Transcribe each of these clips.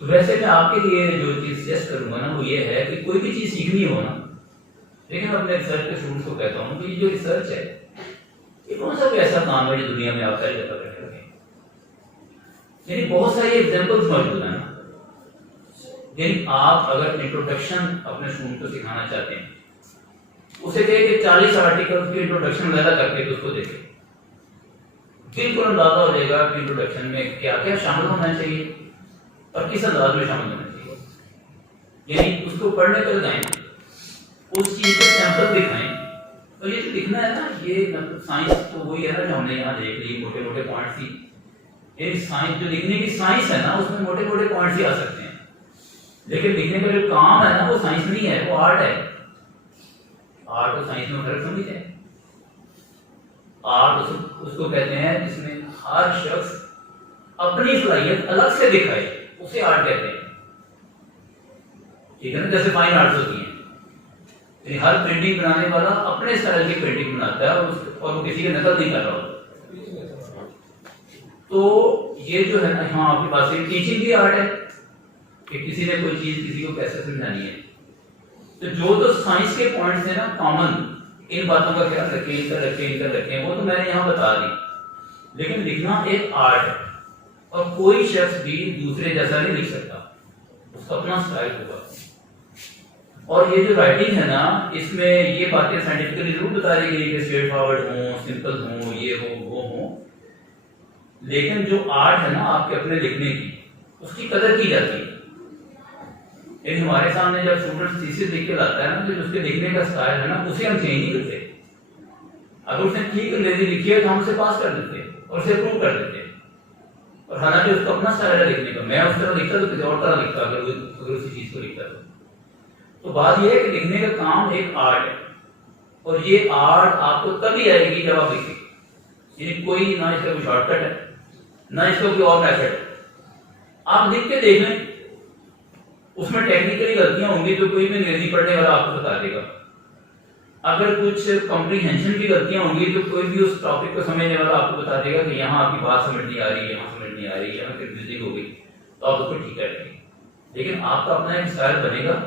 تو ویسے میں آپ کے لیے جو چیز سجیسٹ کروں گا نا وہ یہ ہے کہ کوئی بھی چیز سیکھنی ہو نا، لیکن میں اپنے ریسرچ کے اسٹوڈنٹس کو کہتا ہوں کہ یہ جو ریسرچ ہے یہ کون سا کوئی ایسا کام ہے جو دنیا میں آپ پہلے دفعہ کر رہے ہیں. یعنی بہت ساری ایگزامپلس موجود ہیں نا. یعنی آپ اگر انٹروڈکشن اپنے اسٹوڈنٹ کو سکھانا چاہتے ہیں، اسے کہے کہ 40 آرٹیکل کی انٹروڈکشن پیدا کر کے اس کو دیکھیں، بالکل اندازہ ہو جائے گا کہ انٹروڈکشن میں کیا کیا شامل ہونا چاہیے اور کس انداز میں شامل ہونا چاہیے. یعنی اس کو پڑھنے پہ لگائیں، اس چیز کے سیمپل دکھائیں. اور یہ جو لکھنا ہے نا، یہ مطلب سائنس تو وہی ہے نا جو ہم نے یہاں دیکھ لی، موٹے موٹے پوائنٹس ہی. یعنی سائنس جو لکھنے کی سائنس ہے نا، اس میں موٹے موٹے پوائنٹس ہی آ سکتے ہیں، لیکن لکھنے کا جو کام ہے نا وہ سائنس نہیں ہے، وہ آرٹ ہے. آرٹ اور سائنس میں فرق سمجھتے ہیں. آرٹ اس کو کہتے ہیں جس میں ہر شخص اپنی صلاحیت الگ سے دکھائے، اسے آرٹ کہتے ہیں. ٹھیک ہے نا، جیسے فائن آرٹس ہوتی ہیں، یعنی ہر پینٹنگ بنانے والا اپنے اسٹائل کی پینٹنگ بناتا ہے اور وہ کسی کی نقل نہیں کر رہا ہوتا. تو یہ جو ہے نا، یہاں آپ کے پاس ایک ٹیچنگ کی آرٹ ہے کہ کسی نے کوئی چیز کسی کو کیسے سمجھانی ہے. تو جو تو سائنس کے پوائنٹس ہیں نا کامن، ان باتوں کا خیال رکھیں، ان کا رکھیں، وہ تو میں نے یہاں بتا دی. لیکن لکھنا ایک آرٹ ہے اور کوئی شخص بھی دوسرے جیسا نہیں لکھ سکتا، اس کا اپنا اسٹائل ہوگا. اور یہ جو رائٹنگ ہے نا، اس میں یہ باتیں سائنٹیفکلی ضرور بتا دی گئی کہ اسٹریٹ فارورڈ ہوں، سمپل ہوں، یہ ہو وہ ہوں، لیکن جو آرٹ ہے نا آپ کے اپنے لکھنے کی، اس کی قدر کی جاتی ہے. یعنی ہمارے سامنے جب اسٹوڈنٹ تھیسس لکھ کے لاتا ہے نا، تو اس کے لکھنے کا اسٹائل ہے نا، اسے ہم چینج نہیں کرتے. اگر اس نے ٹھیک انگریزی لکھی ہے تو ہم اسے پاس کر دیتے اور اسے اپروو کر دیتے. اور حالانکہ اس کا اپنا اسٹائل ہے لکھنے کا، میں اس طرح لکھتا تو کسی اور طرح لکھتا اگر اسی چیز کو لکھتا. تو بات یہ ہے کہ لکھنے کا کام ایک آرٹ ہے، اور یہ آرٹ آپ کو تبھی آئے گی جب آپ لکھیں. یعنی کوئی نہ اس کا کوئی شارٹ کٹ ہے، نہ اس کا کوئی اور میتھڈ ہے. آپ لکھ کے دیکھ لیں، اس میں ٹیکنیکلی غلطیاں ہوں گی تو کوئی بھی انگریزی پڑھنے والا آپ کو بتا دے گا. اگر کچھ کمپریہنشن کی غلطیاں ہوں گی تو کوئی بھی اس ٹاپک کو سمجھنے والا آپ کو بتا دے گا کہ یہاں آپ کی بات سمجھ نہیں آ رہی ہے، یہاں سمجھ نہیں آ رہی ہے، یہاں کنفیوزنگ ہو گئی، تو آپ اس کو ٹھیک کر لیں گے. لیکن آپ کا اپنا ایک اسٹائل بنے گا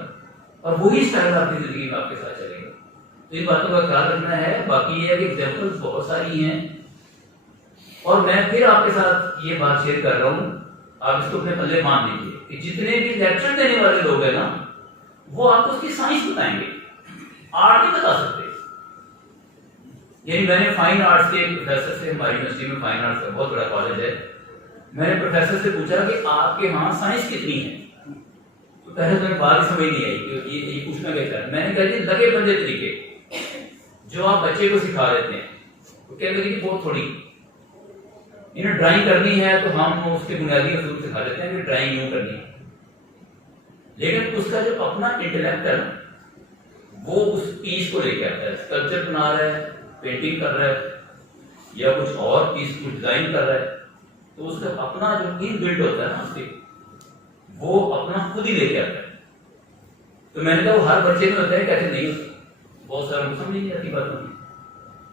اور وہی اسٹائل آپ کی زندگی میں آپ کے ساتھ چلے گا. تو ان باتوں کا خیال رکھنا ہے. باقی یہ ہے کہ ایگزامپلس بہت ساری ہیں، اور میں پھر آپ کے ساتھ یہ بات شیئر کر رہا ہوں، آپ اس کو اپنے پلے مان لیجیے کہ جتنے بھی لیکچر دینے والے لوگ ہیں نا، وہ آپ کو اس کی سائنس بتائیں گے، آرٹ نہیں بتا سکتے. یعنی میں نے فائن آرٹس کے ایک پروفیسر سے، ہماری یونیورسٹی میں فائن آرٹس کا بہت بڑا کالج ہے، میں نے پروفیسر سے پوچھا کہ آپ کے ہاں سائنس کتنی ہے. تو پہلے تو بات ہی سمجھ نہیں آئی کہ یہ پوچھنا کیا ہے. میں نے کہا جی لگے بندے طریقے جو آپ بچے کو سکھا دیتے ہیں، تو کہہ لگے کہ بہت تھوڑی. انہیں ڈرائنگ کرنی ہے تو ہم اس کے بنیادی اصول سکھا دیتے ہیں کہ ڈرائنگ یوں کرنی ہے، لیکن اس کا جو اپنا انٹلیکٹ ہے نا، وہ اس پیس کو لے کے آتا ہے. اسکلپچر بنا رہا ہے، پینٹنگ کر رہا ہے، یا کچھ اور پیس کو ڈیزائن کر رہا ہے، تو اس کا اپنا جو ان بلڈ ہوتا ہے نا اس کے، وہ اپنا خود ہی لے کے آتا ہے. تو میں نے کہا وہ ہر بچے میں ہوتا ہے، کہتے نہیں ہوتا. بہت سارا کو سمجھ نہیں آتی باتوں میں.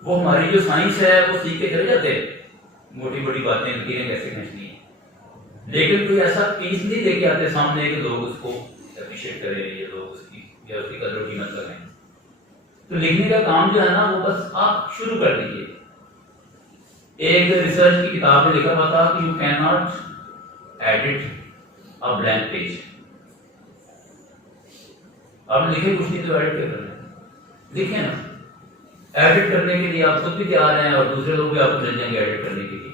وہ ہماری جو سائنس ہے وہ سیکھ کے چلے جاتے ہیں، موٹی بڑی باتیں لکیریں کیسے کھینچنی ہیں، لیکن کوئی ایسا پیس نہیں لے کے آتے سامنے کہ لوگ اس کو اپریشیٹ کریں، یا لوگ اس کی قدر و قیمت کریں. تو لکھنے کا کام جو ہے نا، وہ بس آپ شروع کر دیجیے. ایک ریسرچ کی کتاب میں لکھا ہوا تھا کہ you can not edit a blank page. آپ لکھیں کچھ نہیں تو ایڈٹ کر رہے ہیں، لکھیں نا. ایڈٹ کرنے کے لیے آپ خود بھی تیار ہیں اور دوسرے لوگ بھی آپ کو مل جائیں گے ایڈٹ کرنے کے لیے.